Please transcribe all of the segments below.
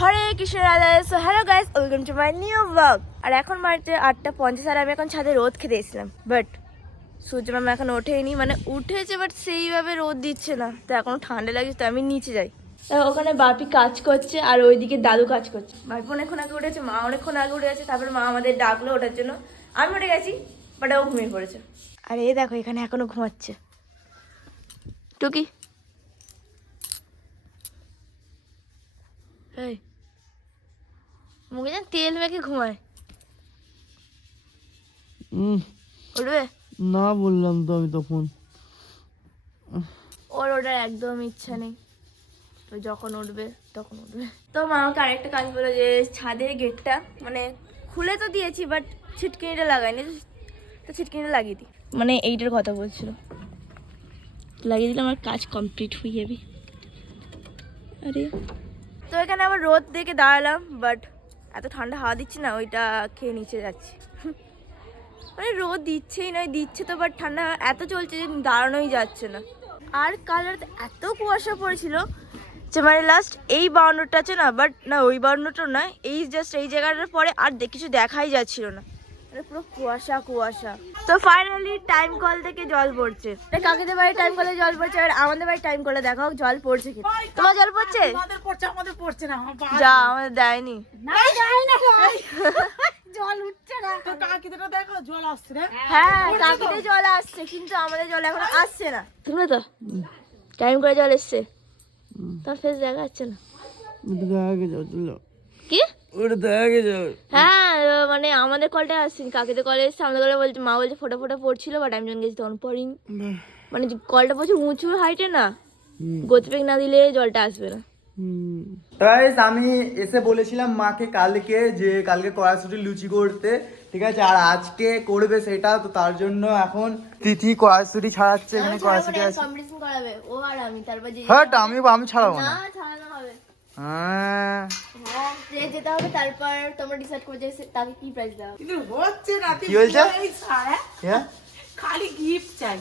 Hare Krishna Radha so hello guys welcome to my new blog আর এখন বাড়িতে আটটা পঞ্চাশ, আর আমি এখন ছাদে রোদ খেতে এসেছিলাম বাট সূর্য ম্যাম এখন ওঠেনি মানে উঠেছে বাট সেইভাবে রোদ দিচ্ছে না, তো এখন ঠান্ডা লাগছে, তো আমি নিচে যাই। ওখানে বাপি কাজ করছে, আর ওইদিকে দাদু কাজ করছে। বাপি অনেকক্ষণ আগে উঠেছে, মা অনেকক্ষণ আগে উঠে গেছে, তারপরে মা আমাদের ডাকলো ওঠার জন্য। আমি উঠে গেছি বাট ও ঘুমিয়ে পড়েছে। আর এই দেখো, এখানে এখনও ঘুমাচ্ছে। টুকি। এই মুখে যেন তেল মেখে ঘুমায়। উঠবে? না বললাম তো আমি তখন। ওর ওটার একদম ইচ্ছা নেই। তো যখন উঠবে তখন উঠবে। তো মা আমাকে আরেকটা কাজ বলো যে ছাদের গেটটা মানে খুলে তো দিয়েছি বাট ছিটকিনিটা লাগাইনি। তো ছিটকিনিটা লাগিয়ে দিই। মানে এইটার কথা বলছিল। লাগিয়ে দিলে আমার কাজ কমপ্লিট হয়ে যাবে। আরে। তো এখানে আবার রোদ দেখে দাঁড়ালাম বাট এত ঠান্ডা হাওয়া দিচ্ছে না, ওইটা খেয়ে নিচে যাচ্ছে। মানে রোদ দিচ্ছেই নয়, দিচ্ছে তো বাট ঠান্ডা এত চলছে যে দাঁড়ানোই যাচ্ছে না। আর কালার এত কুয়াশা পড়েছিল যে মানে লাস্ট এই বাউন্ডারটা আছে না বাট না ওই বাউন্ডারটা নয়, এই জাস্ট এই জায়গাটার পরে আর কিছু দেখাই যাচ্ছিল না। পুরো কুয়াশা কুয়াশা। তো ফাইনালি টাইম কল থেকে জল পড়ছে। কাকিদের বাড়ি টাইম কলে জল পড়ছে আর আমাদের বাড়ি টাইম কলে দেখো জল পড়ছে কি? তোমার জল পড়ছে? আমাদের পড়ছে আমাদের পড়ছে না যা আমাদের দেয়নি। না যায় না জল উঠছে না। তো কাকিদের দেখো জল আসছে রে হ্যাঁ কাকিতে জল আসছে কিন্তু আমাদের জল এখন আসছে না। তো? টাইম করে জল এসছে। তোর ফেস দেখা যাচ্ছে না। দেখা গে যাও চলো কি? ওটা দেখা গে যাও হ্যাঁ। মানে আমাদের কলটা আসছেন কাকিতে কলে এসছে আমাদের কলে বলছে মা বলছে ফোটা ফোটা পড়ছিল বাট আমি যখন গেছি তখন পড়িনি। মানে কলটা প্রচুর উঁচু হাইটে না গতিবেগ না দিলে জলটা আসবে না। গাইস আমি এসে বলেছিলাম মাকে কালকে যে কালকে কড়াইশুটি লুচি করতে ঠিক আছে? আর আজকে করবে সেটা তো তার জন্য এখন তিথি কড়াইশুটি ছাড়াচ্ছে এখানে কড়াইশুটি আছে। কম্পিটিশন করাবে ও আর আমি তারপর যে আমি আমি ছাড়াবো না। না ছাড়ানো হবে। হ্যাঁ হ্যাঁ যে যেতে হবে তারপর তোমরা ডিসাইড করবে যে তাকে কি প্রাইজ দেওয়া কিন্তু হচ্ছে না কি বলছে? হ্যাঁ? খালি গিফট চাই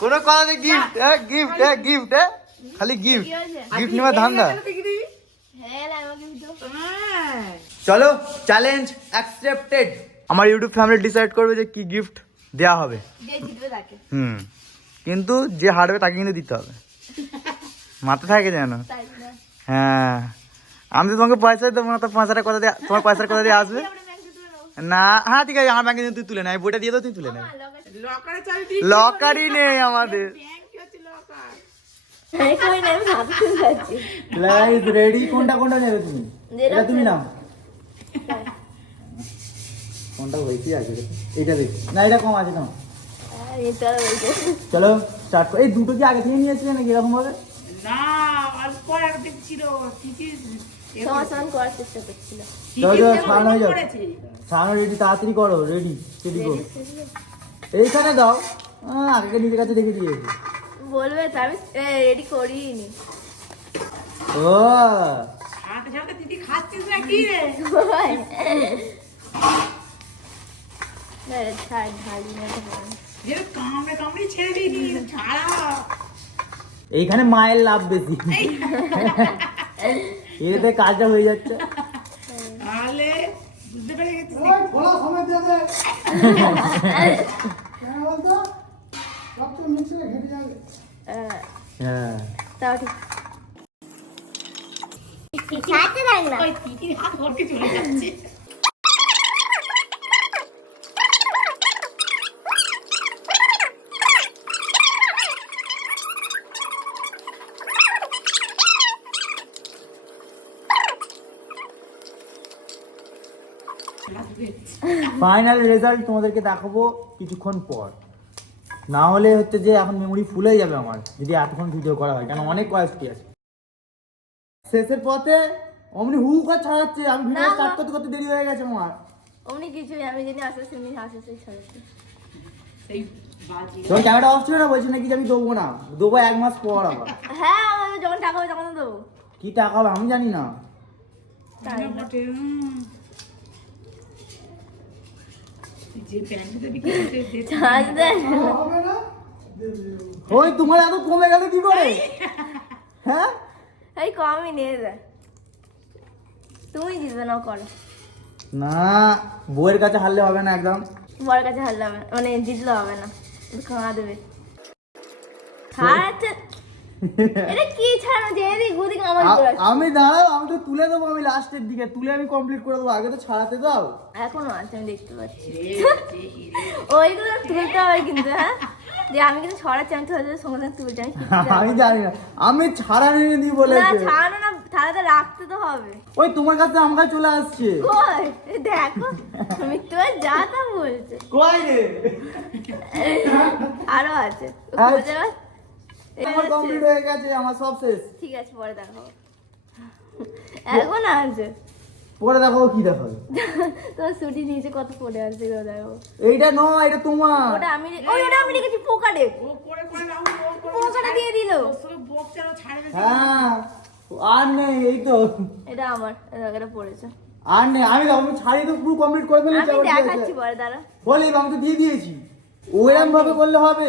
কোনো গিফট হ্যাঁ গিফট হ্যাঁ গিফট হ্যাঁ খালি গিফট গিফট ধান্দা হ্যাঁ আমাকে দিতো হ্যাঁ চলো চ্যালেঞ্জ অ্যাকসেপ্টেড আমার ইউটিউব ফ্যামিলি ডিসাইড করবে যে কি গিফট দেওয়া হবে। হুম। কিন্তু যে হারবে তাকে কিন্তু দিতে হবে। মাথা থাকে যেন। তাই। না হ্যাঁ। আমি তো তোমাকে পয়সা দেবো না তো পয়সাটা কথা দিয়ে তোমার পয়সার কথা দিয়ে আসবে? না হ্যাঁ ঠিক আছে আমার ব্যাংকে তুই তুলে নেয় বইটা দিয়ে দাও তুই তুলে নেয় লকারে লকারই নেই আমাদের। রেডি কোনটা কোনটা নেবে তুমি? যেটা তুমি নাও। কোনটা হয়েছে আছে এটা দেখি। না এটা কম আছে এটা ওইটা চলো স্টার্ট এই দুটো কি আগে থেকে নিয়েছিলে নাকি এরকম ভাবে না করার চেষ্টা করছিল। চলো চলো ছাড়ানো যাও করেছে। ছাড়ানো রেডি তাড়াতাড়ি করো রেডি রেডি করো এইখানে দাও। আগে নিজের কাছে রেখে দিয়েছি বলবে আমি রেডি করিনি। ও। সাথে সাথে দিদি খাচ্ছিস না কি রে ছাড় ঢালি না তো হবে না। যে কামড়ে কামড়ে ছেড়ে দিইনি ছাড়া। এইখানে মায়ের লাভ বেশি। এতে কাজটা হয়ে যাচ্ছে। তাহলে বুঝতে পেরে গেছিস হ্যাঁ, হ্যাঁ। তাও ঠিক। ওই হাত ভর্তি চলে যাচ্ছে। ফাইনাল রেজাল্ট তোমাদেরকে দেখাবো কিছুক্ষণ পর। না হলে হচ্ছে যে এখন মেমোরি ফুল হয়ে যাবে আমার যদি এতক্ষণ ভিডিও করা হয় কেন অনেক কোয়ালিটি আছে। শেষের পথে অমনি হু করে ছাড়াচ্ছে আমি ভিডিও স্টার্ট করতে করতে দেরি হয়ে গেছে আমার। অমনি কিছুই আমি জানি আস্তে আস্তে এমনি আস্তে আস্তে ছাড়াচ্ছি। সেই তোর ক্যামেরা অফ ছিল না বলছি নাকি যে আমি দেবো না? দেবো এক মাস পর আবার। হ্যাঁ যখন টাকা হবে তখন তো দেবো। কি টাকা হবে আমি জানি না তাই না। বটে, হুম। তুই যে প্যান্টটা বিক্রি করতে দে- ছাড় দে ওই তোমার এত কমে গেল কি করে? হ্যাঁ? এই কমই নিয়ে যায় তুমি জিতবে না করো। না বউয়ের কাছে হারলে হবে না একদম। বড় কাছে হারলে হবে না মানে জিতলে হবে না। একটু খাওয়া দেবে। হারাচ্ছে এটা কি ছাড়ো যে এদিক ওদিক আমার উপর আছে। আমি দাঁড়াও আমি তো তুলে দেবো আমি লাস্টের দিকে। তুলে আমি কমপ্লিট করে দেবো আগে তো ছাড়াতে দাও। এখনও আছে আমি দেখতে পাচ্ছি। ওইগুলো তুলতে হবে কিন্তু হ্যাঁ? যে আমি কিন্তু সঙ্গে সঙ্গে আমি জানি না। আমি ছাড়া নিয়ে দিই না ছাড়ানো না রাখতে তো হবে। ওই তোমার কাছে আমার চলে আসছে। কই? দেখো কথা যা তা বলছে। কই রে? আরও আছে। বুঝতে আমার কমপ্লিট হয়ে গেছে আমার সব শেষ। ঠিক আছে পরে দেখো এখন আছে পরে দেখো কি দেখাবে। তোমার ছুটি নিচে কত পড়ে আছে এগুলো দেখো এইটা নয় এটা তোমার। ওটা আমি ওই ওটা আমি রেখেছি পোকারে ও করে করে ও পোকাটা দিয়ে দিল। বক যেন ছাড়ে হ্যাঁ আর নেই এই তো। এটা আমার এটা পড়েছে। আর নেই আমি দেখো, আমি ছাড়ি তো পুরো কমপ্লিট করে ফেলেছি আমি দেখাচ্ছি পরে দাঁড়া। বলি আমি তো দিয়ে দিয়েছি। ওইরকম ভাবে করলে হবে।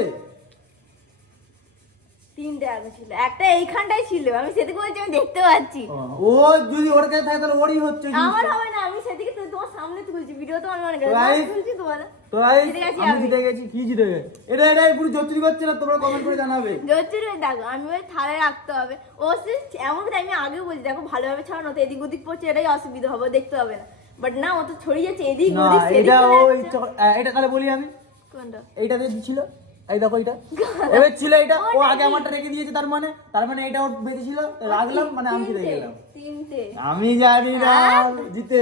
তিনটে ছিল একটা এইখানটাই ছিল আমি সেদিকে বলছি আমি দেখতে পাচ্ছি। ও যদি ওর কাছে থাকে তাহলে ওরই হচ্ছে আমার হবে না আমি সেদিকে তো তোমার সামনে তুলছি ভিডিও তো আমি অনেক তুলছি তোমার। তো এই জিতে গেছি আমি আমি। জিতে গেছি কি জিতে গেছে? এটা এটা পুরো জোচ্চুরি করছে না তোমরা কমেন্ট করে জানাবে। জোচ্চুরি দেখো আমি ওই থালায় রাখতে হবে। ও এমন কথা আমি আগেও বলছি দেখো ভালোভাবে ছাড়ানো তো এদিক ওদিক পড়ছে এটাই অসুবিধা হবে দেখতে হবে না। বাট না ও তো ছড়িয়ে যাচ্ছে এদিক ওদিক এটা ও এটা তাহলে বলি আমি? কোনটা? এইটা দিয়ে ছিল এই দেখো এটা এবার ছিল এটা ও আগে আমারটা রেখে দিয়েছে তার মানে তার মানে এটা ওর বেঁচে ছিল রাখলাম মানে আমি জিতে গেলাম। আমি জানি না হ্যাঁ? জিতে।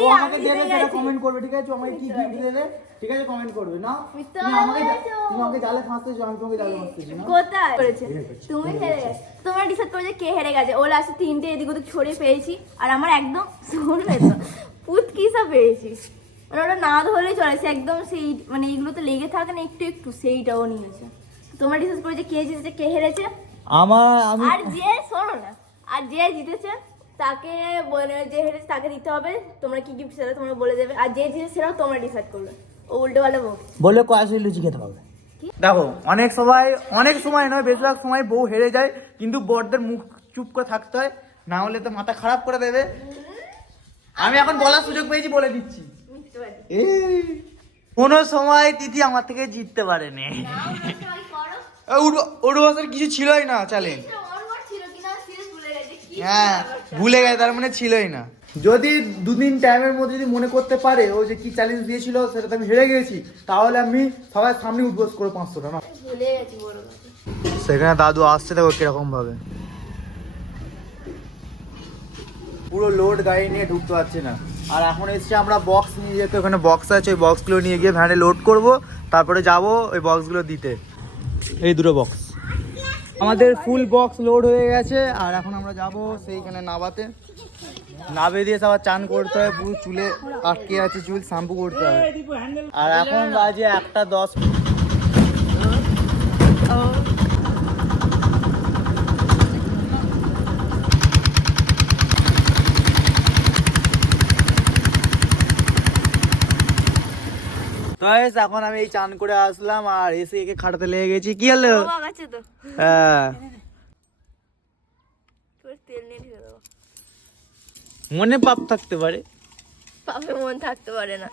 ও আমাকে দেবে সেটা কমেন্ট করবে ঠিক আছে? আমাকে কি গিফট দেবে ঠিক আছে? কমেন্ট করবে না? তুমি আমাকে তুমি আমাকে জালে ফাঁসতেছো আমি তোমাকে জালে ফাঁসতেছি না? কোথায়? করেছে? তুমি হেরে গেছো। তোমরা ডিসাইড করেছে কে হেরে গেছে। ও লাস্টে তিনটে এদিক ওদিক ছড়িয়ে পেয়েছি আর আমার একদম শুনবে তো পুত কিসা পেয়েছি? মানে ওটা না ধরলেই চলেছে একদম সেই মানে এগুলো তো লেগে থাকে না একটু একটু সেইটাও নিয়েছে। তোমরা ডিসাইড করেছে কে জিতেছে কে হেরেছে? আমার আমি আর যে শোনো না আর যে জিতেছে তাকে বলে যে হেরেছে তাকে দিতে হবে। তোমরা কি গিফট সেটা তোমরা বলে দেবে। আর যে জিতেছে সেটাও তোমরা ডিসাইড করবে। ও উল্টো পাল্টা বক। বলে কয়াশি লুচি খেতে পাবে দেখো অনেক সময় অনেক সময় নয় বেশিরভাগ সময় বউ হেরে যায় কিন্তু বরদের মুখ চুপ করে থাকতে হয়। না হলে তো মাথা খারাপ করে দেবে। আমি এখন বলার সুযোগ পেয়েছি বলে দিচ্ছি। কোনো সময় তিথি আমার থেকে জিততে পারেনি। উড়বাসের কিছু ছিলই না চ্যালেঞ্জ হ্যাঁ ভুলে গেছে তার মানে ছিলই না। যদি দুদিন টাইমের মধ্যে যদি মনে করতে পারে ও যে কি চ্যালেঞ্জ দিয়েছিল সেটাতে আমি হেরে গেছি তাহলে আমি সবার সামনে উদ্বোস করে পাঁচশো টাকা ভুলে গেছি বড় কথা। সেখানে দাদু আসছে দেখো কীরকম ভাবে পুরো লোড গাড়ি নিয়ে ঢুকতে পারছি না। আর এখন এসছি আমরা বক্স নিয়ে যেতে, ওখানে বক্স আছে, ওই বক্সগুলো নিয়ে গিয়ে ভ্যানে লোড করব, তারপরে যাব ওই বক্সগুলো দিতে। এই দুটো বক্স আমাদের ফুল বক্স লোড হয়ে গেছে, আর এখন আমরা যাব সেইখানে নাবাতে। নাবে দিয়ে আবার চান করতে হয়, পুরো চুলে আটকে আছে চুল, শ্যাম্পু করতে হবে আর এখন বাজে একটা দশ। তো এখন আমি এই চান করে আসলাম আর এসে একে খাটাতে লেগে গেছি। কি হলো? তো। হ্যাঁ। মনে পাপ থাকতে পারে। পাপে মন থাকতে পারে না।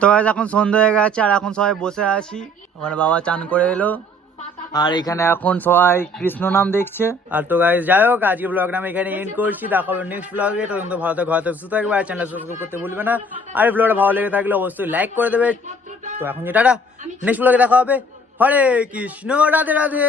তো এখন সন্ধ্যা হয়ে গেছে আর এখন সবাই বসে আছি। আমার বাবা চান করে এলো। আর এখানে এখন সবাই কৃষ্ণ নাম দেখছে। আর তো গাইজ যাই হোক, আজকে ব্লগটা আমি এখানে এন্ড করছি। দেখা হবে নেক্সট ব্লগে তখন তো ভালো থাকবে সুস্থ থাকবে। আর চ্যানেল সাবস্ক্রাইব করতে ভুলবে না। আর ব্লগটা ভালো লেগে থাকলে অবশ্যই লাইক করে দেবে। তো এখন যেটা নেক্সট ব্লগে দেখা হবে। হরে কৃষ্ণ, রাধে রাধে।